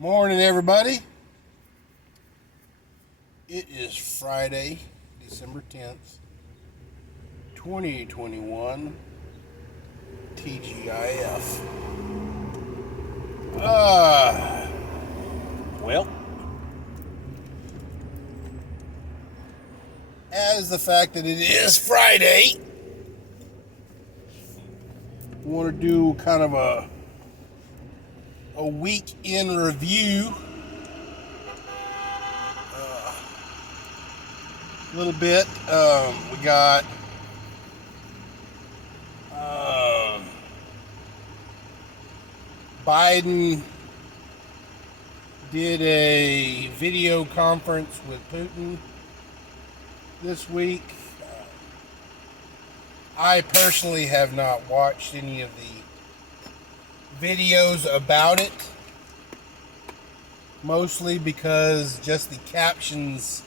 Morning, everybody. It is Friday, December 10th, 2021, TGIF. Well, as the fact that it is Friday, I want to do kind of a week in review. A little bit. We got Biden did a video conference with Putin this week. I personally have not watched any of the videos about it, mostly because just the captions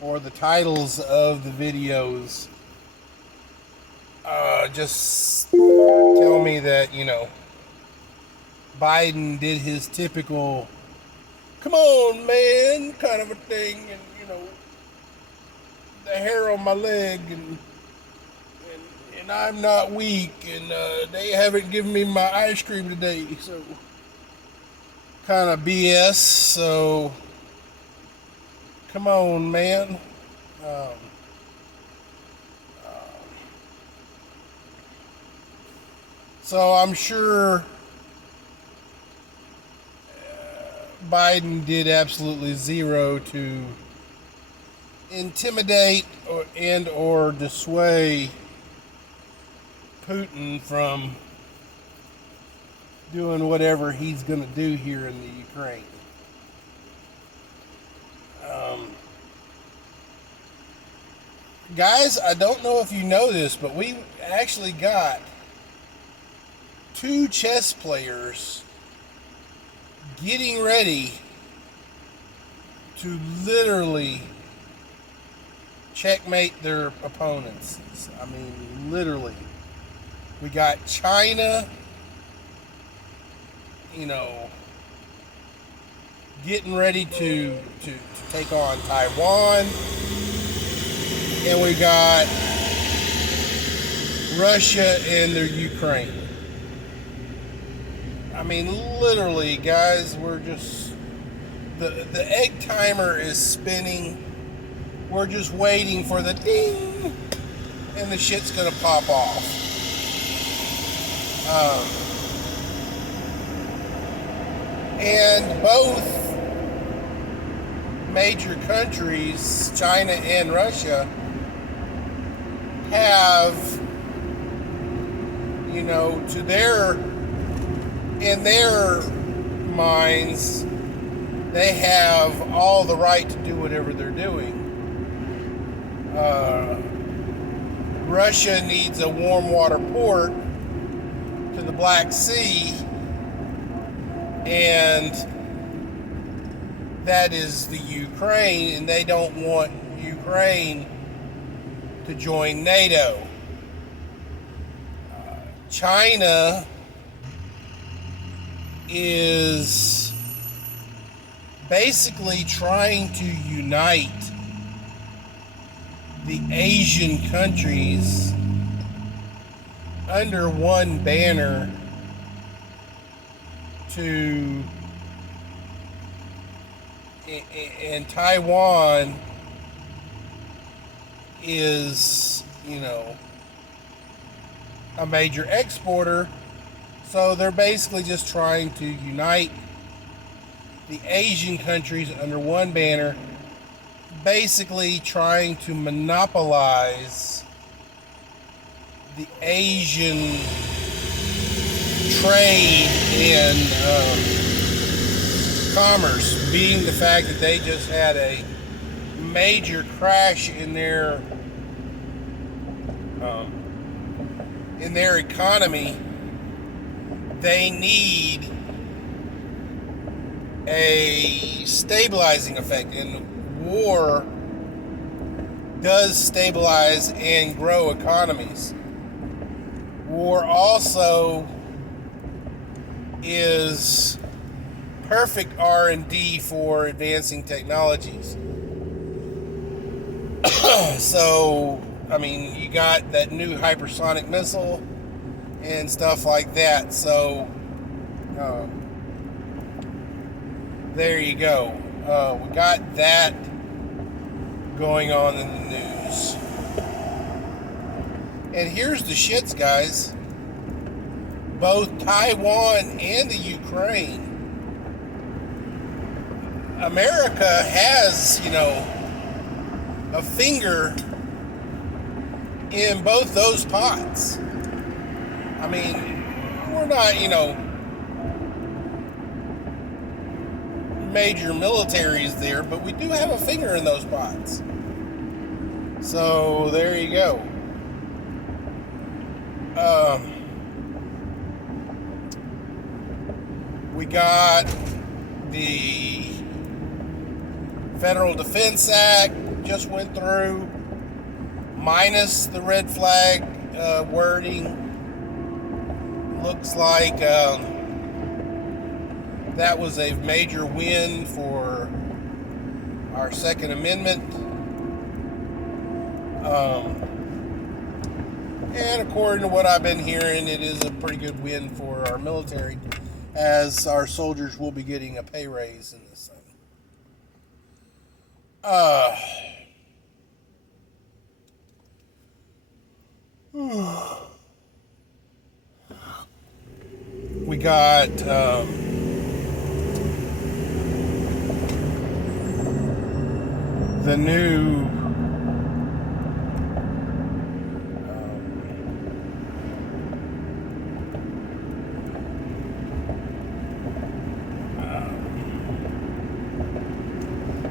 or the titles of the videos just tell me that, Biden did his typical "come on, man" kind of a thing, and the hair on my leg, and I'm not weak, and they haven't given me my ice cream today, so kind of BS. So come on, man. Um, so I'm sure Biden did absolutely zero to intimidate or dissuade Putin from doing whatever he's going to do here in the Ukraine. Guys, I don't know if you know this, but we actually got two chess players getting ready to literally checkmate their opponents. I mean, literally. We got China, getting ready to take on Taiwan. And we got Russia and their Ukraine. I mean, literally, guys, we're just... The egg timer is spinning. We're just waiting for the ding, and the shit's gonna pop off. And both major countries, China and Russia, have, in their minds, they have all the right to do whatever they're doing. Russia needs a warm water port to the Black Sea, and that is the Ukraine, and they don't want Ukraine to join NATO. China is basically trying to unite the Asian countries under one banner and Taiwan is, a major exporter. So they're basically just trying to unite the Asian countries under one banner, basically trying to monopolize the Asian trade and commerce, being the fact that they just had a major crash in their economy. They need a stabilizing effect, and war does stabilize and grow economies. War also is perfect R&D for advancing technologies. So, I mean, you got that new hypersonic missile and stuff like that. So, there you go. We got that going on in the news. And here's the shits, guys. Both Taiwan and the Ukraine, America has, a finger in both those pots. I mean, we're not, major militaries there, but we do have a finger in those pots. So there you go. We got the Federal Defense Act just went through, minus the red flag wording. Looks like that was a major win for our Second Amendment. And according to what I've been hearing, it is a pretty good win for our military, as our soldiers will be getting a pay raise in this thing. We got the new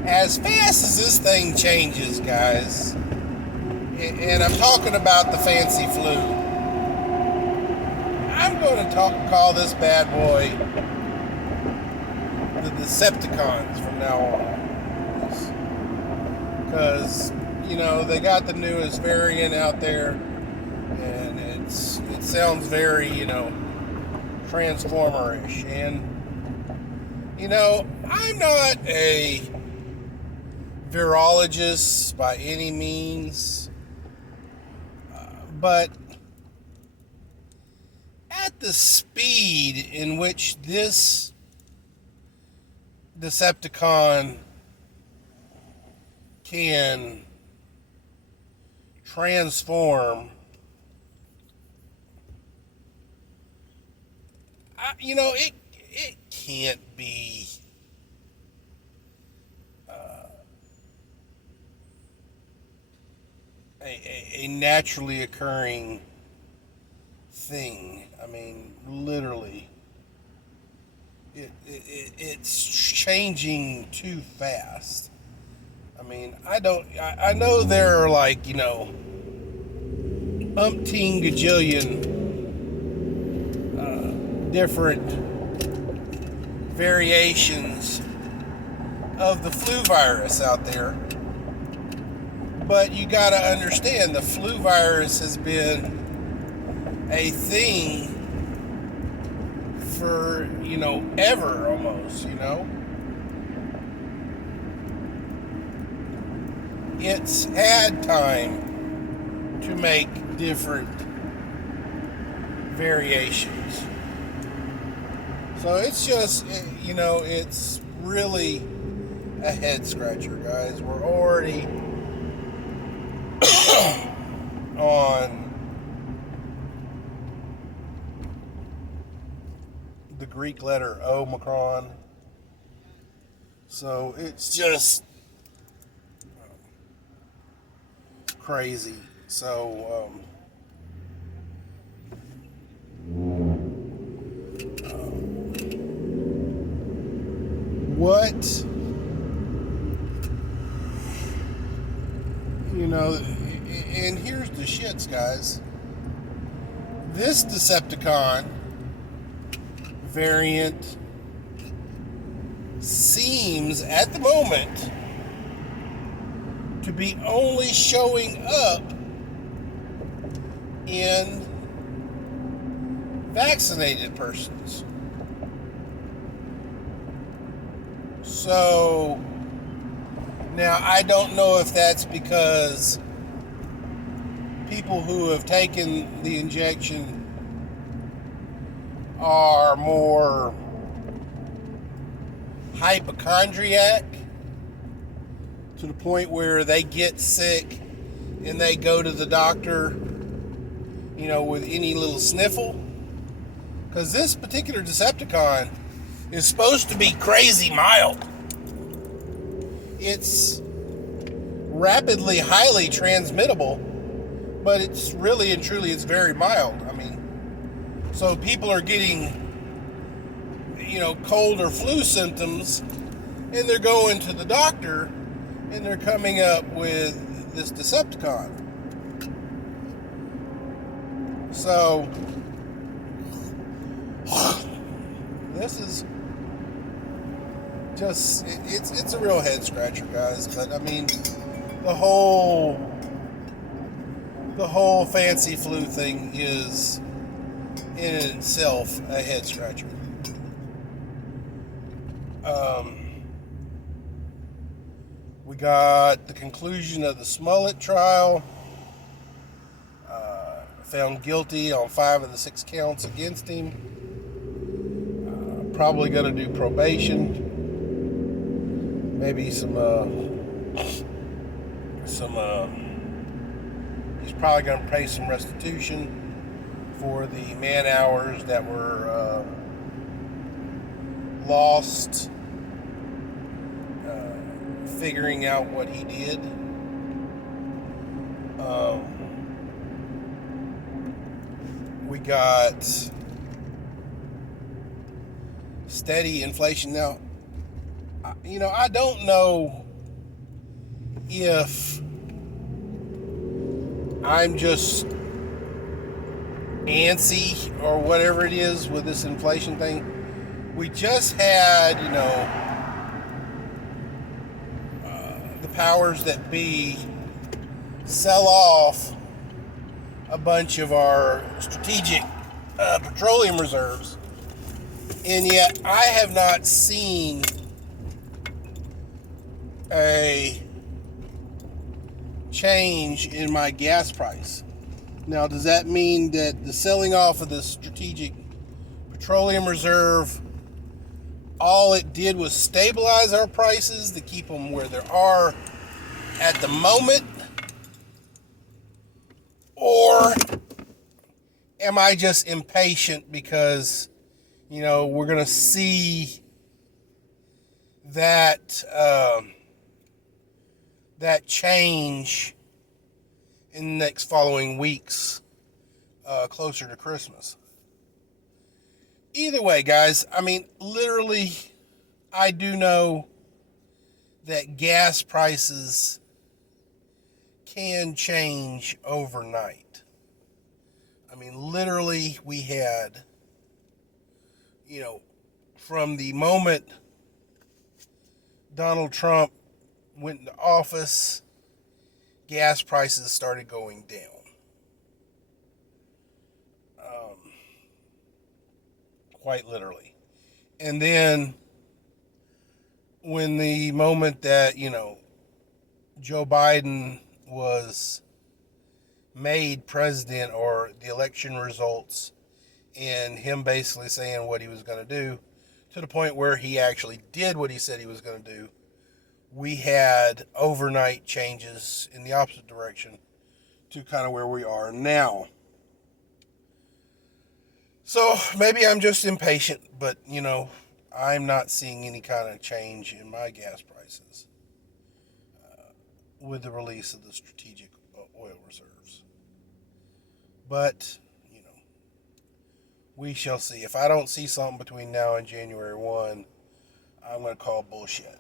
as fast as this thing changes, guys, and I'm talking about the fancy flu, I'm going to call this bad boy the Decepticons from now on. Because, they got the newest variant out there, and it sounds very, Transformer-ish. And, I'm not a virologist by any means, but at the speed in which this Decepticon can transform, it can't be a naturally occurring thing. I mean, literally, it's changing too fast. I mean, I know there are umpteen gajillion different variations of the flu virus out there. But you got to understand, the flu virus has been a thing for, ever almost, It's had time to make different variations. So it's just, it's really a head scratcher, guys. We're already on the Greek letter Omicron. So it's just crazy. So what and here's the shits, guys. This Decepticon variant seems at the moment to be only showing up in vaccinated persons. So now I don't know if that's because people who have taken the injection are more hypochondriac to the point where they get sick and they go to the doctor, with any little sniffle. Because this particular Decepticon is supposed to be crazy mild. It's rapidly, highly transmittable, but it's really and truly, it's very mild. So people are getting, cold or flu symptoms, and they're going to the doctor, and they're coming up with this Decepticon. So this is just, it's a real head scratcher, guys. But the whole fancy flu thing is in itself a head scratcher. We got the conclusion of the Smollett trial. Found guilty on 5 of the 6 counts against him. Probably going to do probation. Maybe he's probably going to pay some restitution for the man hours that were lost figuring out what he did. We got steady inflation. Now, I don't know if I'm just antsy or whatever it is with this inflation thing. We just had, the powers that be sell off a bunch of our strategic petroleum reserves, and yet I have not seen a change in my gas price. Now, does that mean that the selling off of the strategic petroleum reserve, all it did was stabilize our prices to keep them where they are at the moment? Or am I just impatient because, we're going to see that that change in the next following weeks, closer to Christmas? Either way, guys, literally, I do know that gas prices can change overnight. Literally, we had, from the moment Donald Trump went into office, gas prices started going down. Quite literally. And then when the moment that, Joe Biden was made president, or the election results, and him basically saying what he was going to do, to the point where he actually did what he said he was going to do, we had overnight changes in the opposite direction to kind of where we are now. So maybe I'm just impatient, but I'm not seeing any kind of change in my gas prices with the release of the strategic oil reserves. But we shall see. If I don't see something between now and January 1, I'm going to call bullshit.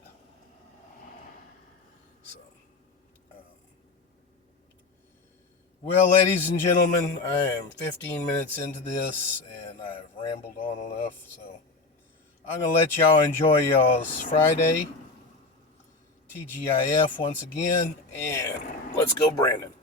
So, well, ladies and gentlemen, I am 15 minutes into this, and I've rambled on enough. So, I'm going to let y'all enjoy y'all's Friday. TGIF once again, and let's go, Brandon.